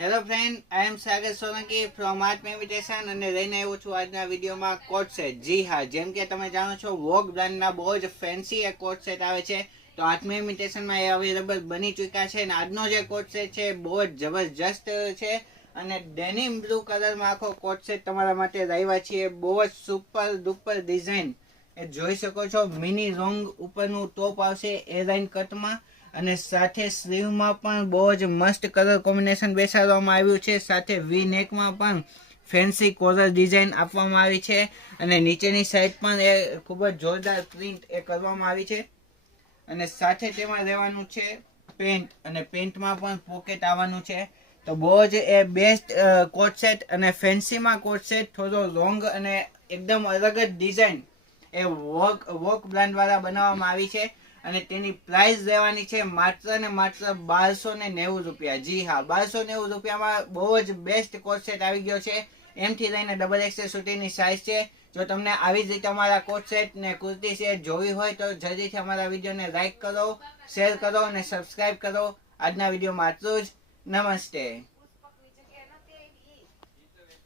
Hello friend, I am Sagar Solanki from art imitation અને લઈને આવ્યો છું આજના વિડીયોમાં કોટ સેટ. જી હા, જેમ કે તમે જાણો છો વોગ બ્રાન્ડના બહુ જ ફેન્સી એક કોટ સેટ આવે છે. તો આર્ટ ઇમિટેશનમાં એ અવેલેબલ બની ચૂક્યા છે અને આજનો જે કોટ સેટ છે બહુ જ જબરજસ્ત છે અને ડેનિમ બ્લુ કલરમાં આખો કોટ સેટ તમારા માટે લાવ્યા છીએ. બહુ જ સુપર ડુપર ડિઝાઇન એ જોઈ શકો છો. મિની રોંગ ઉપરનું ટોપ આવશે એ લાઇન કટમાં અને સાથે સ્લીવમાં પણ બહુ જ મસ્ત કલર કોમ્બિનેશન બેસાડવામાં આવ્યું છે. સાથે વી નેકમાં પણ ફેન્સી કોલર ડિઝાઇન આપવામાં આવી છે અને નીચેની સાઈડ પણ એ ખૂબ જ જોરદાર પ્રિન્ટ એ કરવામાં આવી છે અને સાથે તેમાં રહેવાનું છે પેન્ટ અને પેન્ટમાં પણ પોકેટ આવવાનું છે. તો બહુ જ એ બેસ્ટ કોટ સેટ અને ફેન્સીમાં કોટ સેટ થોડો લોંગ અને એકદમ અલગ જ ડિઝાઇન એ વોક બ્રાન્ડ વાળા બનાવવામાં આવી છે અને તેની પ્રાઇસ લેવાની છે માત્ર ને માત્ર 1290 રૂપિયા. જી હા, 1290 રૂપિયામાં બહુ જ બેસ્ટ કોટ સેટ આવી ગયો છે. એમ થી લઈને ડબલ એક્સેલ સુધીની સાઇઝ છે. જો તમને આવી જ રીતે અમારા કોટ સેટ ને કુર્તી સેટ જોવી હોય તો જલ્દીથી અમારા વિડીયોને લાઈક કરો, શેર કરો અને સબસ્ક્રાઈબ કરો. આજના વિડીયોમાં આટલું જ. નમસ્તે.